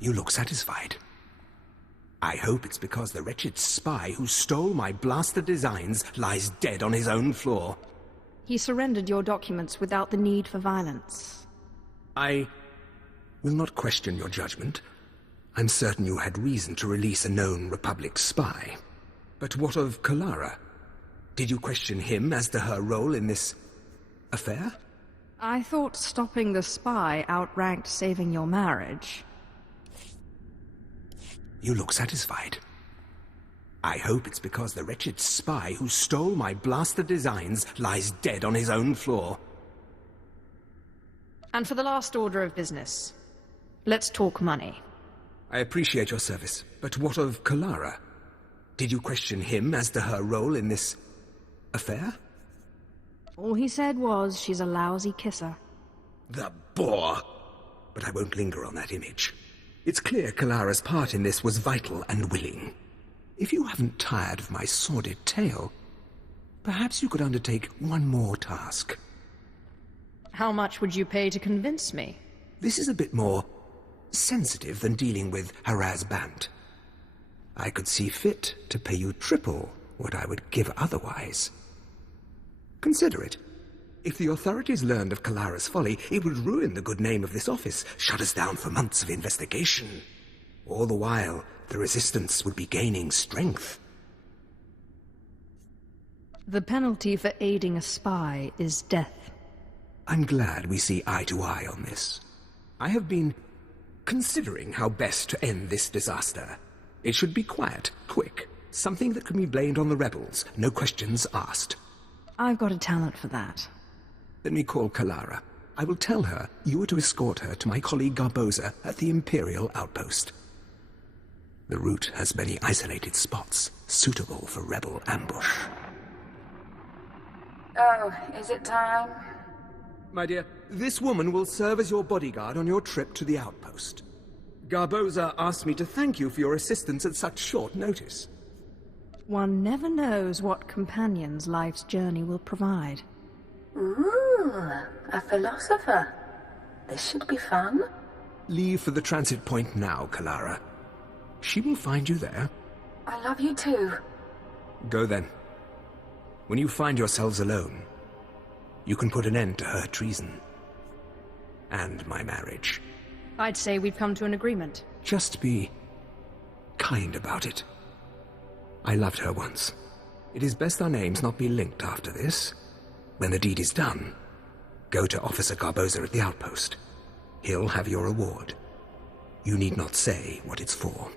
You look satisfied. I hope it's because the wretched spy who stole my blaster designs lies dead on his own floor. He surrendered your documents without the need for violence. I will not question your judgment. I'm certain you had reason to release a known Republic spy. But what of Kalara? Did you question him as to her role in this affair? I thought stopping the spy outranked saving your marriage. You look satisfied. I hope it's because the wretched spy who stole my blaster designs lies dead on his own floor. And for the last order of business, let's talk money. I appreciate your service, but what of Kalara? Did you question him as to her role in this affair? All he said was she's a lousy kisser. The bore! But I won't linger on that image. It's clear Kalara's part in this was vital and willing. If you haven't tired of my sordid tale, perhaps you could undertake one more task. How much would you pay to convince me? This is a bit more sensitive than dealing with Haraz Bant. I could see fit to pay you triple what I would give otherwise. Consider it. If the authorities learned of Kalara's folly, it would ruin the good name of this office, shut us down for months of investigation. All the while, the Resistance would be gaining strength. The penalty for aiding a spy is death. I'm glad we see eye to eye on this. I have been considering how best to end this disaster. It should be quiet, quick, something that can be blamed on the rebels, no questions asked. I've got a talent for that. Let me call Kalara. I will tell her you are to escort her to my colleague Garboza at the Imperial outpost. The route has many isolated spots, suitable for rebel ambush. Oh, is it time? My dear, this woman will serve as your bodyguard on your trip to the outpost. Garboza asked me to thank you for your assistance at such short notice. One never knows what companions life's journey will provide. Ooh, a philosopher. This should be fun. Leave for the transit point now, Kalara. She will find you there. I love you too. Go then. When you find yourselves alone, you can put an end to her treason. And my marriage. I'd say we've come to an agreement. Just be kind about it. I loved her once. It is best our names not be linked after this. When the deed is done, go to Officer Garboza at the outpost. He'll have your reward. You need not say what it's for.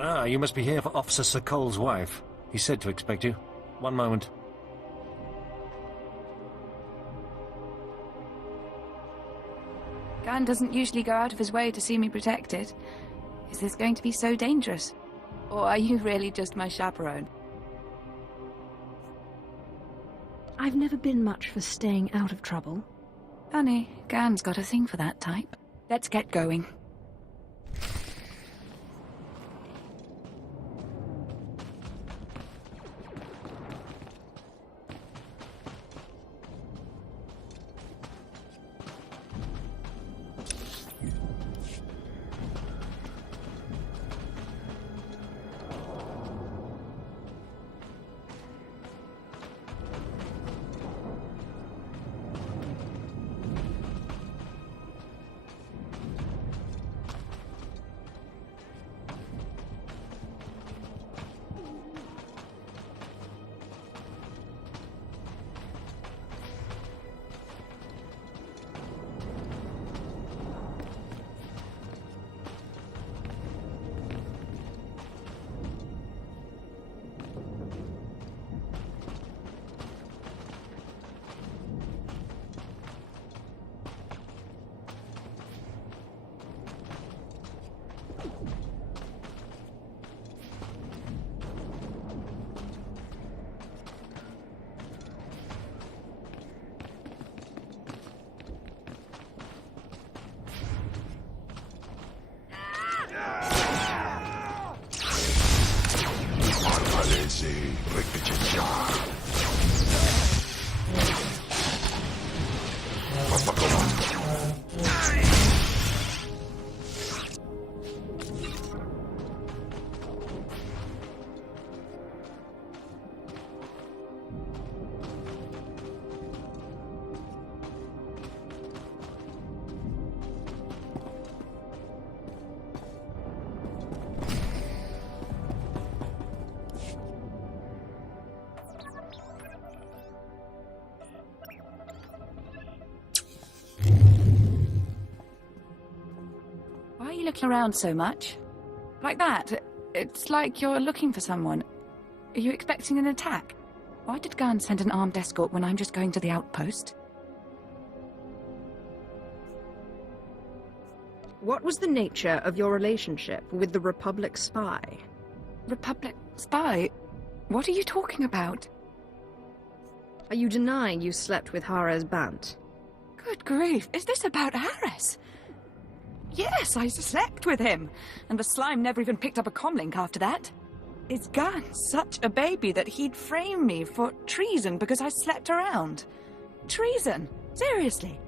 Ah, you must be here for Officer Sir Cole's wife. He said to expect you. One moment. Gan doesn't usually go out of his way to see me protected. Is this going to be so dangerous? Or are you really just my chaperone? I've never been much for staying out of trouble. Honey, Gan's got a thing for that type. Let's get going. Why are you looking around so much? Like that? It's like you're looking for someone. Are you expecting an attack? Why did Gunn send an armed escort when I'm just going to the outpost? What was the nature of your relationship with the Republic spy? Republic spy? What are you talking about? Are you denying you slept with Harez Bant? Good grief, is this about Harris? Yes, I slept with him, and the slime never even picked up a comlink after that. Is Gunn such a baby that he'd frame me for treason because I slept around? Treason? Seriously?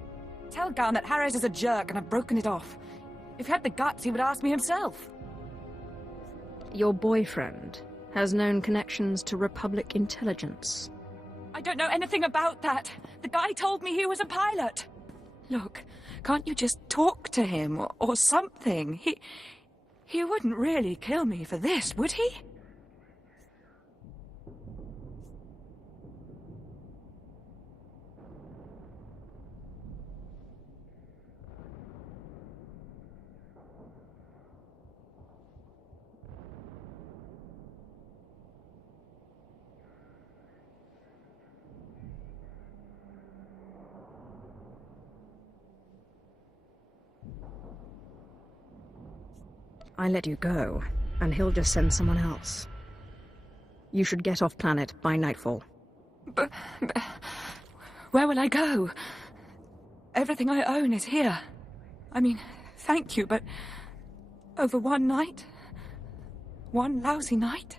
Tell Gunn that Harris is a jerk and I've broken it off. If he had the guts, he would ask me himself. Your boyfriend has known connections to Republic intelligence. I don't know anything about that. The guy told me he was a pilot. Look, can't you just talk to him or something? He wouldn't really kill me for this, would he? I let you go, and he'll just send someone else. You should get off planet by nightfall. But where will I go? Everything I own is here. I mean, thank you, but over one night? One lousy night?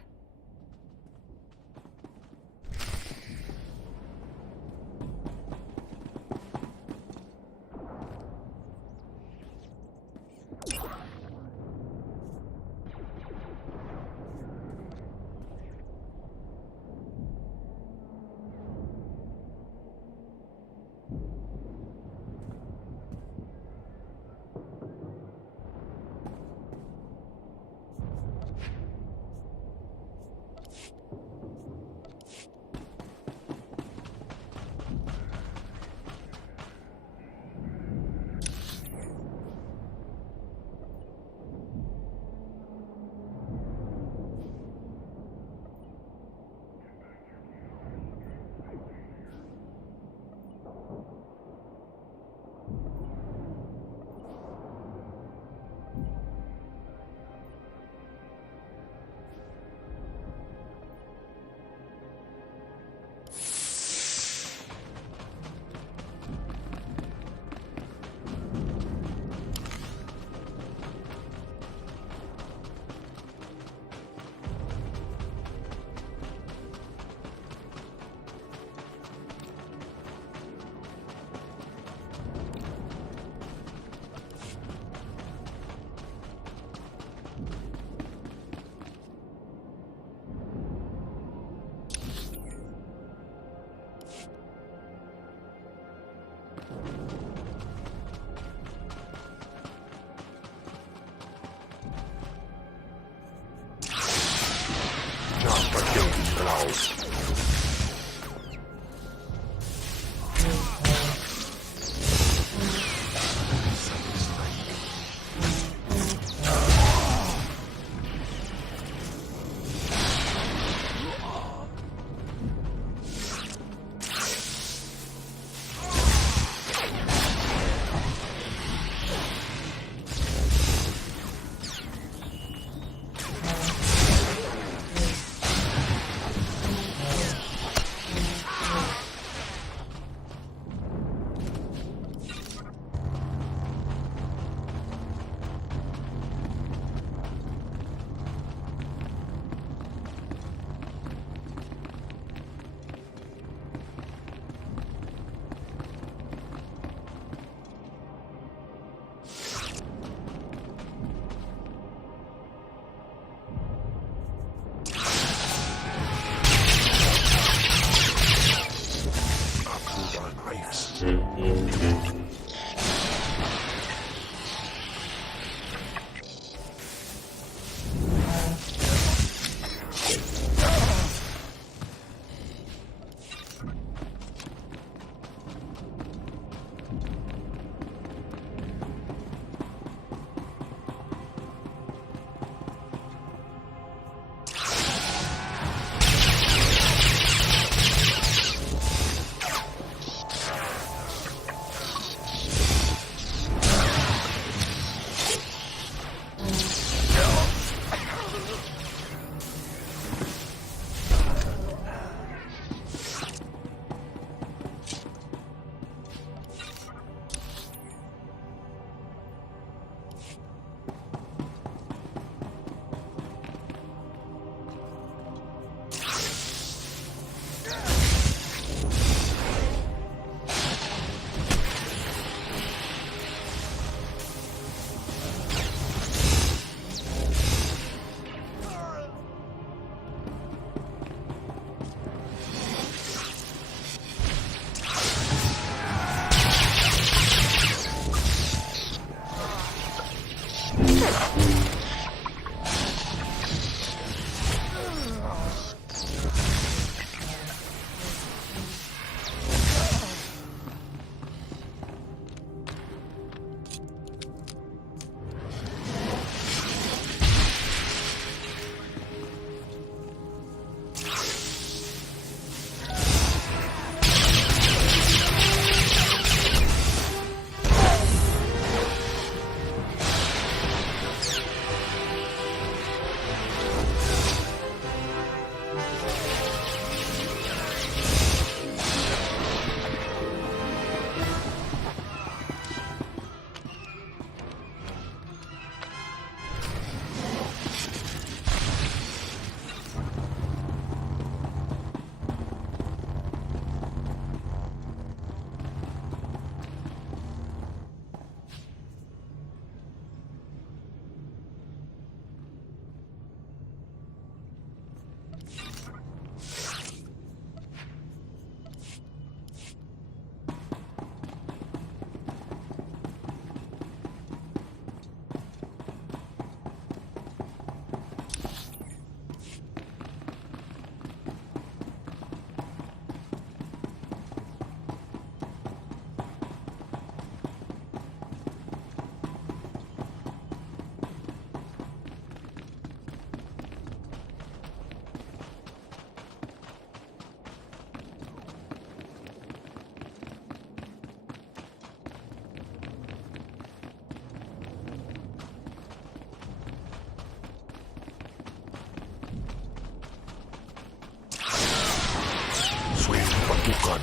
Patukan.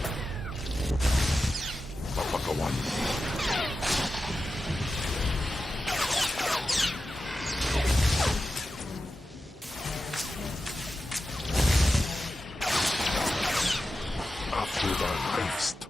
Papagawan. After the heist.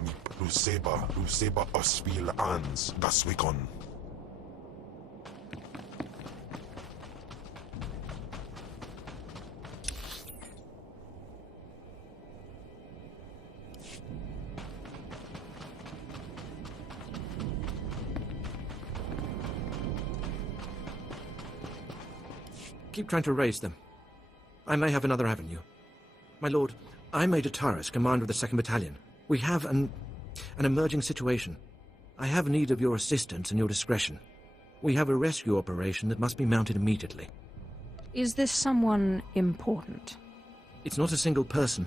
Luseba Oswil Ans, Gaswikon. Keep trying to raise them. I may have another avenue. My lord, I'm Major Taras, commander of the 2nd Battalion. We have an emerging situation. I have need of your assistance and your discretion. We have a rescue operation that must be mounted immediately. Is this someone important? It's not a single person.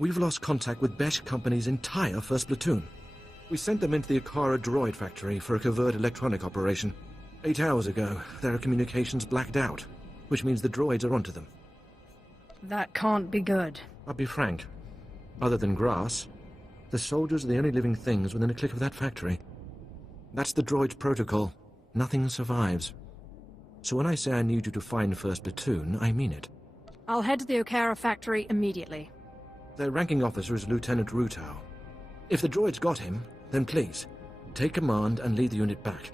We've lost contact with Besh Company's entire 1st Platoon. We sent them into the Akara droid factory for a covert electronic operation. 8 hours ago, their communications blacked out, which means the droids are onto them. That can't be good. I'll be frank. Other than grass, the soldiers are the only living things within a click of that factory. That's the droid's protocol. Nothing survives. So when I say I need you to find 1st Platoon, I mean it. I'll head to the Okara factory immediately. Their ranking officer is Lieutenant Rutau. If the droid's got him, then please, take command and lead the unit back.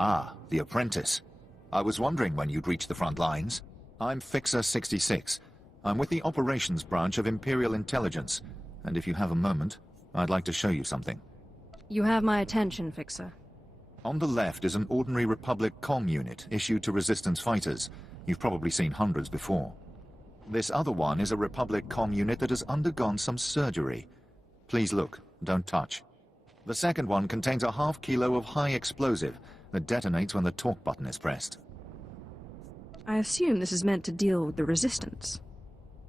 Ah, the apprentice. I was wondering when you'd reach the front lines. I'm Fixer 66. I'm with the operations branch of Imperial Intelligence, and if you have a moment, I'd like to show you something. You have my attention, Fixer. On the left is an ordinary Republic comm unit issued to Resistance fighters. You've probably seen hundreds before. This other one is a Republic comm unit that has undergone some surgery. Please look, don't touch. The second one contains a half kilo of high explosive that detonates when the talk button is pressed. I assume this is meant to deal with the Resistance.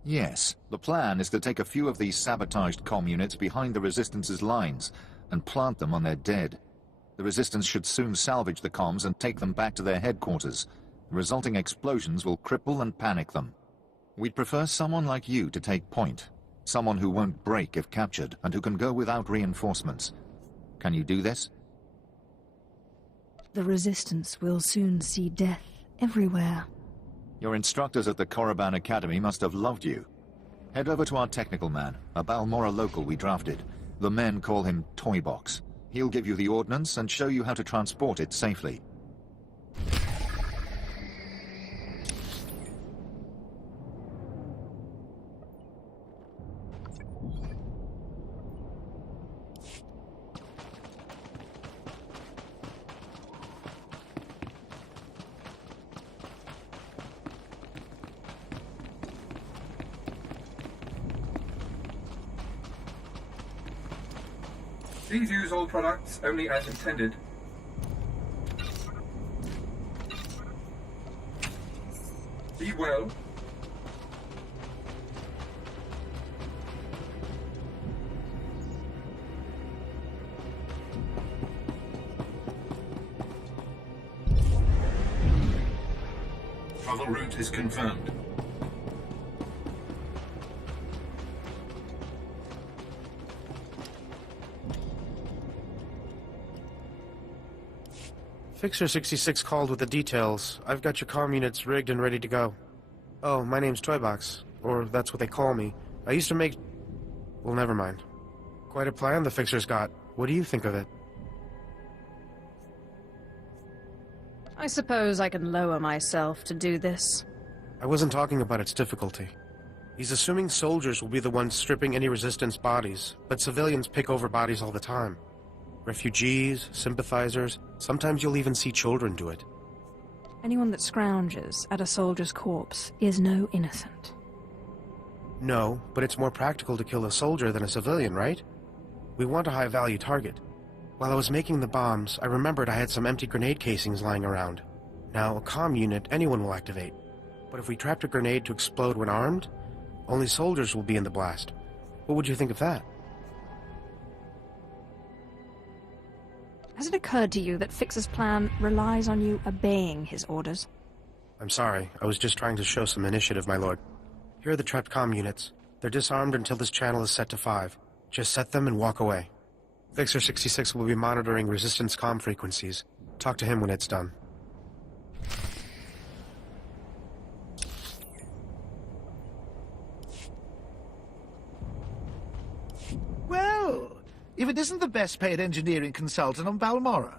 Yes, the plan is to take a few of these sabotaged comm units behind the Resistance's lines and plant them on their dead. The Resistance should soon salvage the comms and take them back to their headquarters. The resulting explosions will cripple and panic them. We'd prefer someone like you to take point. Someone who won't break if captured and who can go without reinforcements. Can you do this? The Resistance will soon see death everywhere. Your instructors at the Korriban Academy must have loved you. Head over to our technical man, a Balmora local we drafted. The men call him Toybox. He'll give you the ordnance and show you how to transport it safely. Please use all products only as intended. Be well. Travel route is confirmed. Fixer 66 called with the details. I've got your comm units rigged and ready to go. Oh, my name's Toybox, or that's what they call me. I used to make... Well, never mind. Quite a plan the Fixer's got. What do you think of it? I suppose I can lower myself to do this. I wasn't talking about its difficulty. He's assuming soldiers will be the ones stripping any Resistance bodies, but civilians pick over bodies all the time. Refugees, sympathizers, sometimes you'll even see children do it. Anyone that scrounges at a soldier's corpse is no innocent. No, but it's more practical to kill a soldier than a civilian, right? We want a high-value target. While I was making the bombs, I remembered I had some empty grenade casings lying around. Now, a comm unit anyone will activate. But if we trapped a grenade to explode when armed, only soldiers will be in the blast. What would you think of that? Has it occurred to you that Fixer's plan relies on you obeying his orders? I'm sorry, I was just trying to show some initiative, my lord. Here are the trapped comm units. They're disarmed until this channel is set to 5. Just set them and walk away. Fixer 66 will be monitoring Resistance comm frequencies. Talk to him when it's done. Well, if it isn't the best-paid engineering consultant on Balmorra.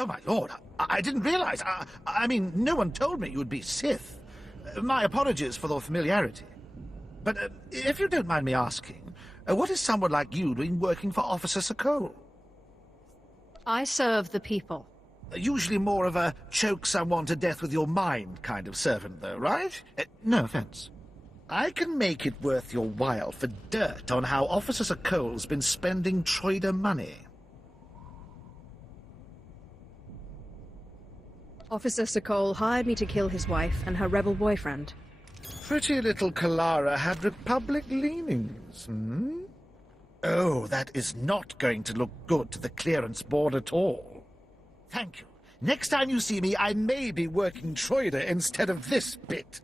Oh, my lord, I didn't realize. I mean, no one told me you'd be Sith. My apologies for the familiarity. But if you don't mind me asking, what is someone like you doing working for Officer Sokol? I serve the people. Usually more of a choke someone to death with your mind kind of servant, though, right? No offense. I can make it worth your while for dirt on how Officer Sokol's been spending Troider money. Officer Sokol hired me to kill his wife and her rebel boyfriend. Pretty little Kalara had Republic leanings, hmm? Oh, that is not going to look good to the clearance board at all. Thank you. Next time you see me, I may be working Troider instead of this bit.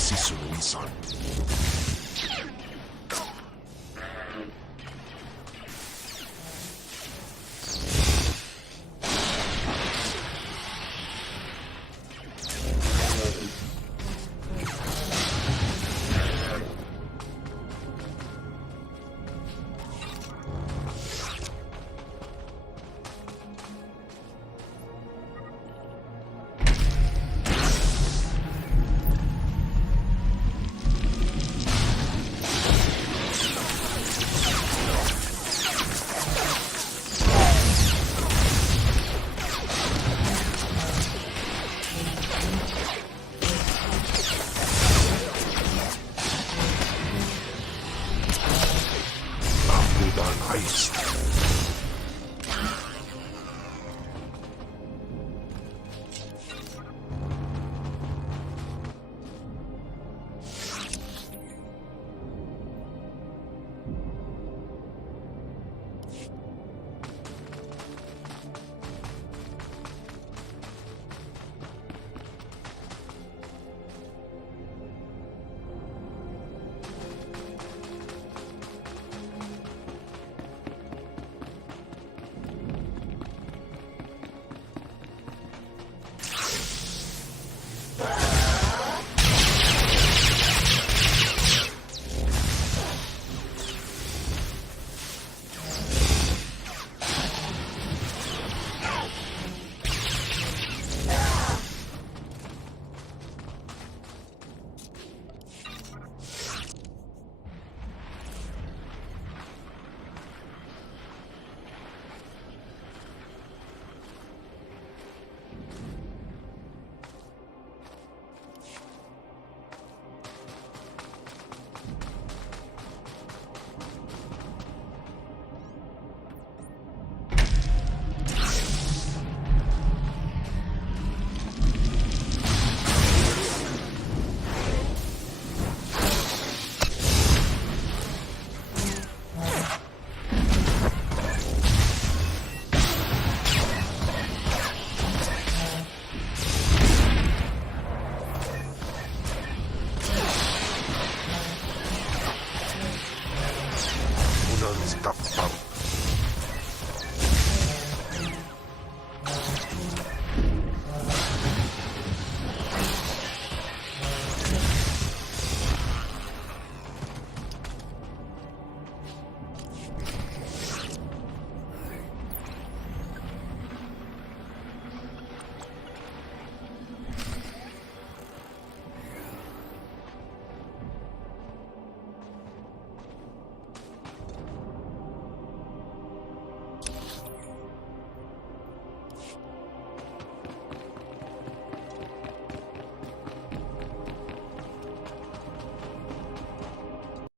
Sisu Luisan.